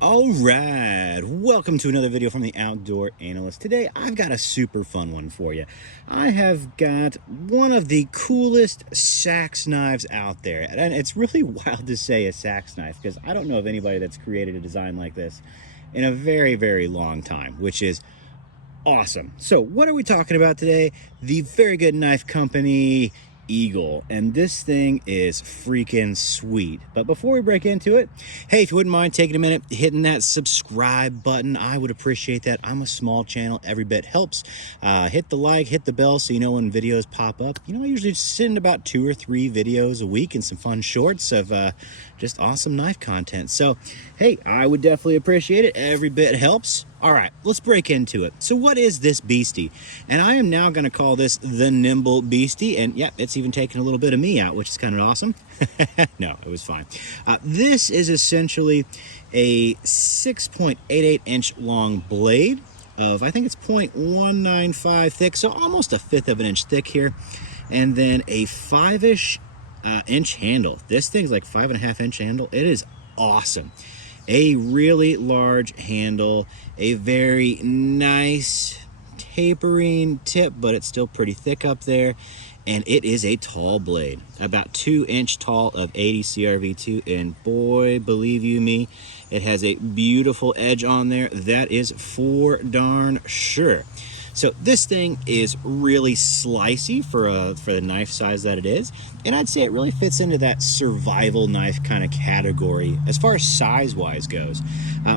All right, welcome to another video from the Outdoor Analyst. Today, I've got a super fun one for you. I have got one of the coolest Seax knives out there. And it's really wild to say a Seax knife because I don't know of anybody that's created a design like this in a very, very long time, which is awesome. So what are we talking about today? The Very Good Knife Company Eagle, and this thing is freaking sweet. But before we break into it, hey, if you wouldn't mind taking a minute hitting that subscribe button, I would appreciate that. I'm a small channel, every bit helps. Hit the like, hit the bell so you know when videos pop up. I usually send about 2 or 3 videos a week and some fun shorts of just awesome knife content. So hey, I would definitely appreciate it. Every bit helps. All right, let's break into it. So what is this beastie? And I am now going to call this the Nimble Beastie. And yeah, it's even taken a little bit of me out, which is kind of awesome. No, it was fine. This is essentially a 6.88 inch long blade of, I think it's 0.195 thick, so almost a fifth of an inch thick here. And then a 5-ish inch handle. This thing's like 5.5 inch handle. It is awesome. A really large handle, a very nice tapering tip, but it's still pretty thick up there. And it is a tall blade, about 2-inch tall of 80 CRV2. And boy, believe you me, it has a beautiful edge on there. That is for darn sure. So this thing is really slicey for the knife size that it is, and I'd say it really fits into that survival knife kind of category as far as size-wise goes.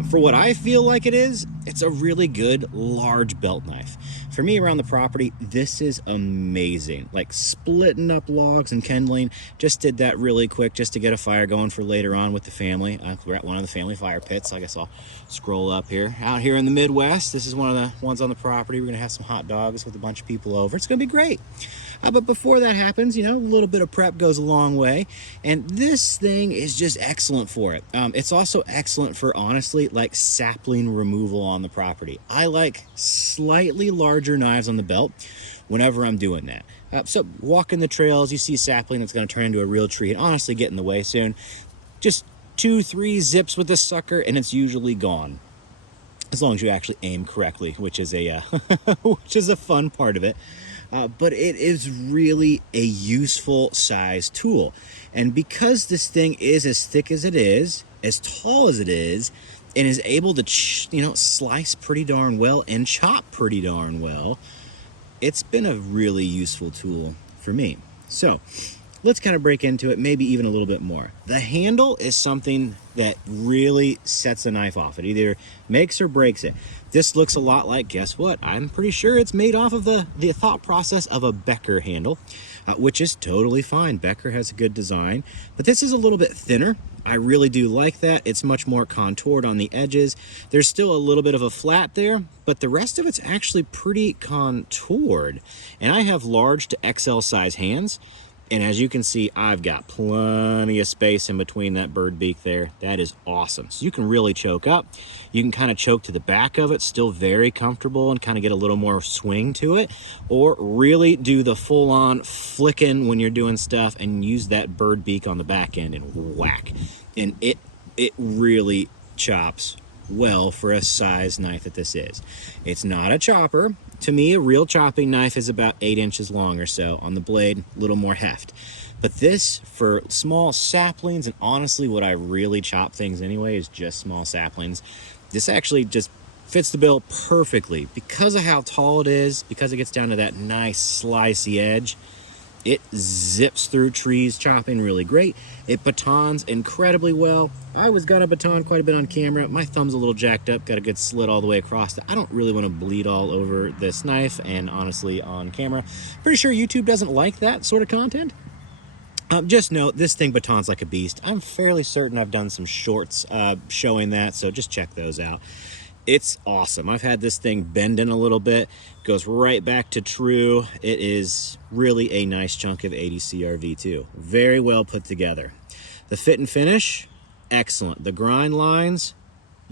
For what I feel like it is, it's a really good large belt knife. For me around the property, this is amazing. Like splitting up logs and kindling, just did that really quick just to get a fire going for later on with the family. We're at one of the family fire pits. I guess I'll scroll up here. Out here in the Midwest, this is one of the ones on the property. We're gonna have some hot dogs with a bunch of people over. It's gonna be great. But before that happens, a little bit of prep goes a long way, and this thing is just excellent for it. It's also excellent for, honestly, like sapling removal on the property. I like slightly larger knives on the belt whenever I'm doing that. So walking the trails, you see a sapling that's going to turn into a real tree and honestly get in the way soon. Just 2-3 zips with this sucker and it's usually gone, as long as you actually aim correctly, which is a which is a fun part of it. But it is really a useful size tool. And because this thing is as thick as it is, as tall as it is, and is able to, slice pretty darn well and chop pretty darn well, it's been a really useful tool for me. So let's kind of break into it, maybe even a little bit more. The handle is something that really sets a knife off. It either makes or breaks it. This looks a lot like, guess what? I'm pretty sure it's made off of the thought process of a Becker handle, which is totally fine. Becker has a good design, but this is a little bit thinner. I really do like that. It's much more contoured on the edges. There's still a little bit of a flat there, but the rest of it's actually pretty contoured. And I have large to XL size hands. And as you can see, I've got plenty of space in between that bird beak there. That is awesome. So you can really choke up. You can kind of choke to the back of it, still very comfortable, and kind of get a little more swing to it. Or really do the full-on flicking when you're doing stuff and use that bird beak on the back end and whack. And it really chops well for a size knife that this is. It's not a chopper. To me, a real chopping knife is about 8 inches long or so. On the blade, a little more heft. But this, for small saplings, and honestly what I really chop things anyway is just small saplings, this actually just fits the bill perfectly. Because of how tall it is, because it gets down to that nice slicey edge, it zips through trees, chopping really great. It batons incredibly well. I was gonna baton quite a bit on camera. My thumb's a little jacked up, got a good slit all the way across. I don't really want to bleed all over this knife, and honestly, on camera, pretty sure YouTube doesn't like that sort of content. Just note, this thing batons like a beast. I'm fairly certain I've done some shorts showing that, so just check those out. It's awesome. I've had this thing bend in a little bit, goes right back to true. It is really a nice chunk of 80 CRV2. Very well put together. The fit and finish, excellent. The grind lines,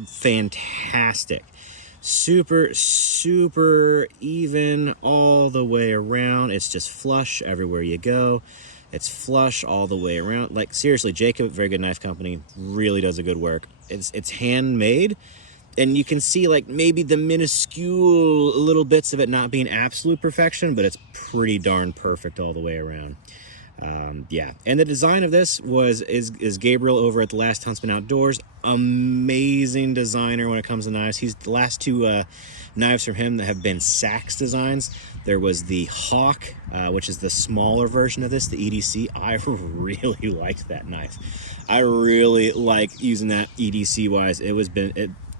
fantastic. Super, super even all the way around. It's just flush everywhere you go. It's flush all the way around. Like, seriously, Jacob, very good knife company, really does a good work. It's handmade, and you can see like maybe the minuscule little bits of it not being absolute perfection, but it's pretty darn perfect all the way around. Yeah, and the design of this is Gabriel over at the Last Huntsman Outdoors. Amazing designer when it comes to knives. He's the last two knives from him that have been Seax designs. There was the Hawk, which is the smaller version of this, the EDC. I really liked that knife. I really like using that EDC wise.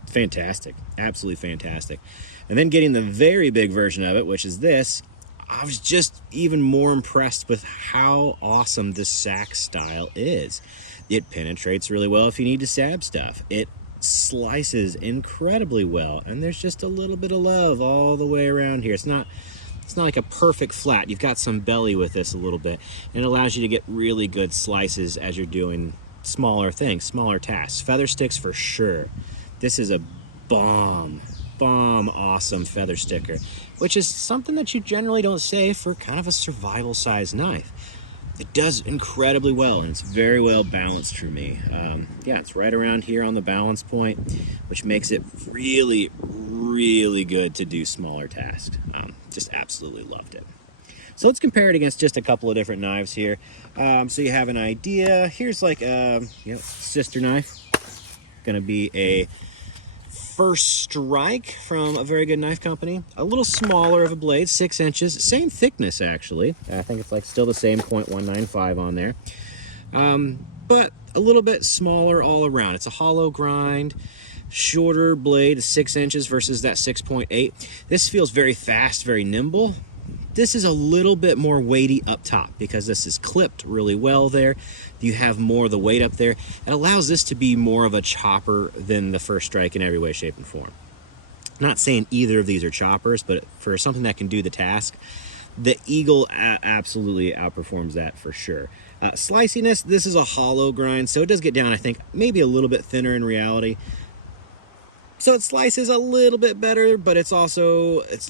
Fantastic, absolutely fantastic. And then getting the very big version of it, which is this, I was just even more impressed with how awesome this Seax style is. It penetrates really well if you need to stab stuff. It slices incredibly well, and there's just a little bit of love all the way around here. It's not like a perfect flat. You've got some belly with this a little bit, and it allows you to get really good slices as you're doing smaller things, smaller tasks. Feather sticks for sure. This is a bomb awesome feather sticker, which is something that you generally don't say for kind of a survival size knife. It does incredibly well, and it's very well balanced for me. Yeah, it's right around here on the balance point, which makes it really good to do smaller tasks. Just absolutely loved it. So let's compare it against just a couple of different knives here, so you have an idea. Here's like a sister knife, gonna be a First Strike from a very good knife company. A little smaller of a blade, 6 inches, same thickness actually. I think it's like still the same 0.195 on there, but a little bit smaller all around. It's a hollow grind, shorter blade, 6 inches versus that 6.8. This feels very fast, very nimble. This is a little bit more weighty up top because this is clipped really well there. You have more of the weight up there. It allows this to be more of a chopper than the First Strike in every way, shape, and form. Not saying either of these are choppers, but for something that can do the task, the Eagle absolutely outperforms that for sure. Sliciness, this is a hollow grind, so it does get down, I think, maybe a little bit thinner in reality. So it slices a little bit better, but it's a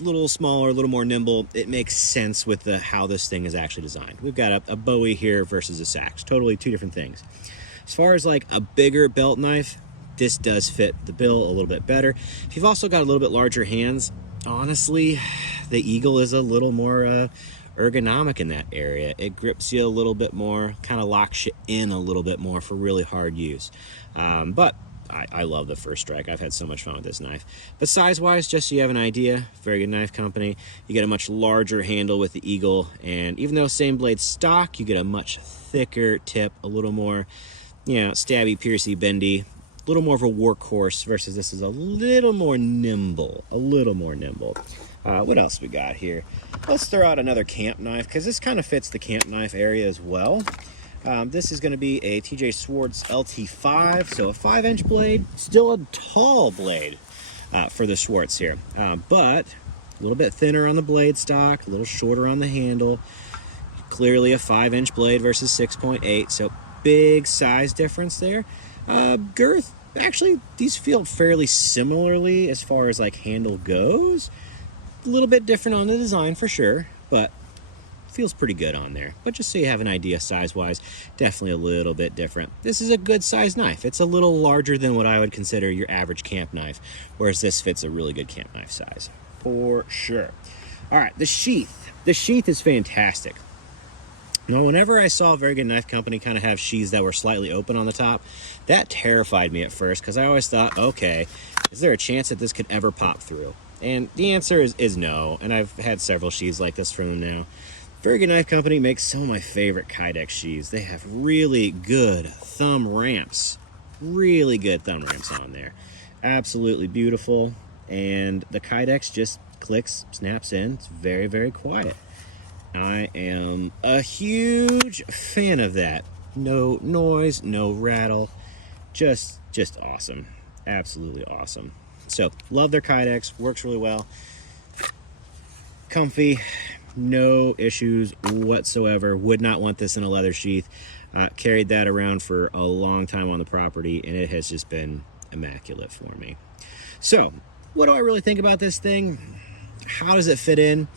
little smaller, a little more nimble. It makes sense with how this thing is actually designed. We've got a Bowie here versus a Seax, totally two different things. As far as like a bigger belt knife, this does fit the bill a little bit better. If you've also got a little bit larger hands, honestly, the Eagle is a little more ergonomic in that area. It grips you a little bit more, kind of locks you in a little bit more for really hard use. But I love the First Strike. I've had so much fun with this knife. But size-wise, just so you have an idea, very good knife company. You get a much larger handle with the Eagle, and even though same blade stock, you get a much thicker tip, a little more, stabby, piercy, bendy, a little more of a workhorse versus this is a little more nimble, What else we got here? Let's throw out another camp knife because this kind of fits the camp knife area as well. This is going to be a TJ Schwartz LT5, so a 5-inch blade, still a tall blade for the Schwartz here, but a little bit thinner on the blade stock, a little shorter on the handle. Clearly a 5-inch blade versus 6.8, so big size difference there. Girth, actually, these feel fairly similarly as far as like handle goes. A little bit different on the design for sure, but feels pretty good on there. But just so you have an idea size-wise, definitely a little bit different. This is a good size knife. It's a little larger than what I would consider your average camp knife, whereas this fits a really good camp knife size, for sure. All right, the sheath. The sheath is fantastic. Now, whenever I saw a very good knife company kind of have sheaths that were slightly open on the top, that terrified me at first because I always thought, okay, is there a chance that this could ever pop through? And the answer is no, and I've had several sheaths like this from them now. Very Good Knife Company makes some of my favorite Kydex sheaths. They have really good thumb ramps. Really good thumb ramps on there. Absolutely beautiful. And the Kydex just clicks, snaps in. It's very, very quiet. I am a huge fan of that. No noise, no rattle. Just awesome. Absolutely awesome. So, love their Kydex. Works really well. Comfy. No issues whatsoever. Would not want this in a leather sheath. Carried that around for a long time on the property, and it has just been immaculate for me. So, what do I really think about this thing? How does it fit in?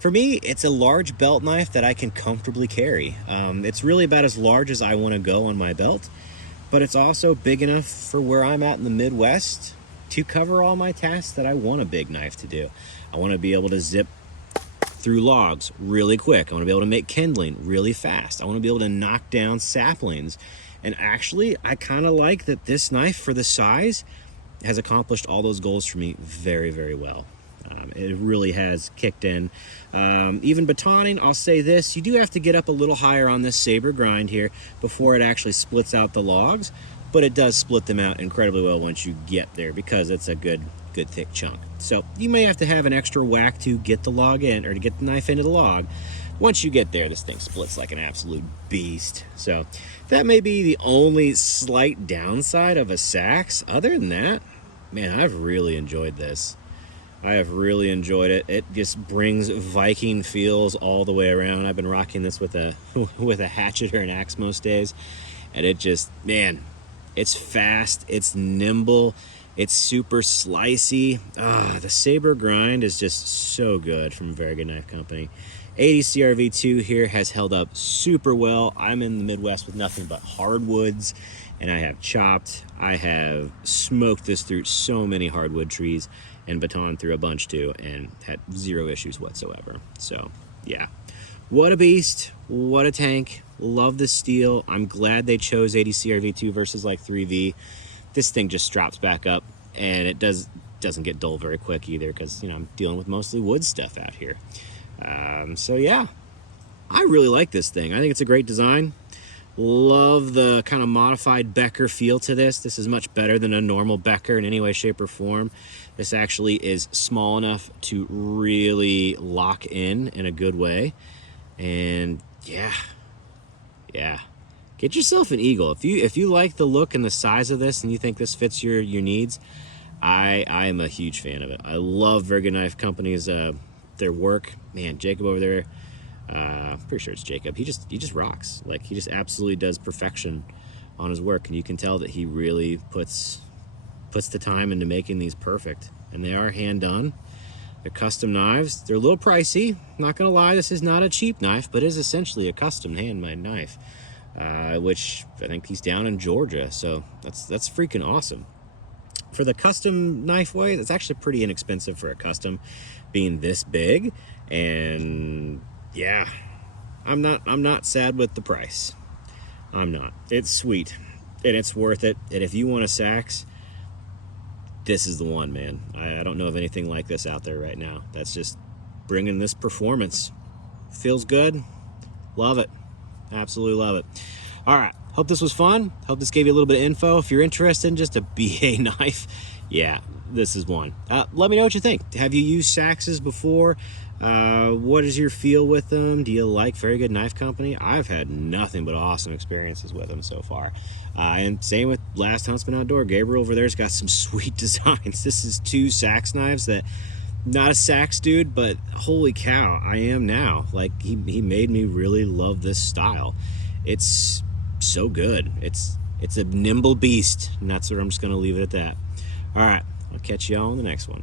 For me, it's a large belt knife that I can comfortably carry. It's really about as large as I want to go on my belt, but it's also big enough for where I'm at in the Midwest to cover all my tasks that I want a big knife to do. I want to be able to zip through logs really quick. I want to be able to make kindling really fast. I want to be able to knock down saplings. And actually, I kind of like that this knife, for the size, has accomplished all those goals for me very, very well. It really has kicked in. Even batoning, I'll say this, you do have to get up a little higher on this saber grind here before it actually splits out the logs, but it does split them out incredibly well once you get there because it's a good thick chunk. So you may have to have an extra whack to get the log in, or to get the knife into the log. Once you get there, this thing splits like an absolute beast. So that may be the only slight downside of a Seax. Other than that, man, I've really enjoyed this. I have really enjoyed it. It just brings Viking feels all the way around. I've been rocking this with a with a hatchet or an axe most days, and it just, man, it's fast, it's nimble, it's super slicey. The saber grind is just so good from Very Good Knife Company. 80 CRV2 here has held up super well. I'm in the Midwest with nothing but hardwoods, and I have chopped. I have smoked this through so many hardwood trees and baton through a bunch too, and had zero issues whatsoever. So yeah, what a beast, what a tank. Love the steel. I'm glad they chose 80 CRV2 versus like 3V. This thing just straps back up, and it doesn't get dull very quick either, because, you know, I'm dealing with mostly wood stuff out here. So yeah, I really like this thing. I think it's a great design. Love the kind of modified Becker feel to this. This is much better than a normal Becker in any way, shape, or form. This actually is small enough to really lock in a good way. And yeah, get yourself an Eagle. If you like the look and the size of this, and you think this fits your needs, I am a huge fan of it. I love Very Good Knife Company's their work. Man, Jacob over there, pretty sure it's Jacob. He just rocks. Like, he just absolutely does perfection on his work, and you can tell that he really puts the time into making these perfect. And they are hand done. They're custom knives. They're a little pricey. Not gonna lie, this is not a cheap knife, but it is essentially a custom handmade knife, which I think he's down in Georgia. So that's freaking awesome. For the custom knife weight, it's actually pretty inexpensive for a custom, being this big. And yeah, I'm not sad with the price. I'm not. It's sweet, and it's worth it. And if you want a Seax, this is the one, man. I don't know of anything like this out there right now. That's just bringing this performance. Feels good. Love it. Absolutely love it. All right. Hope this was fun. Hope this gave you a little bit of info. If you're interested in just a BA knife, yeah, this is one. Let me know what you think. Have you used Seaxes before? What is your feel with them? Do you like Very Good Knife Company? I've had nothing but awesome experiences with them so far. And same with Last Huntsman Outdoors. Gabriel over there's got some sweet designs. This is 2 Seax knives that, not a Seax dude, but holy cow, I am now. Like, he made me really love this style. It's so good. It's a nimble beast, and that's what I'm just gonna leave it at that. All right, I'll catch you all on the next one.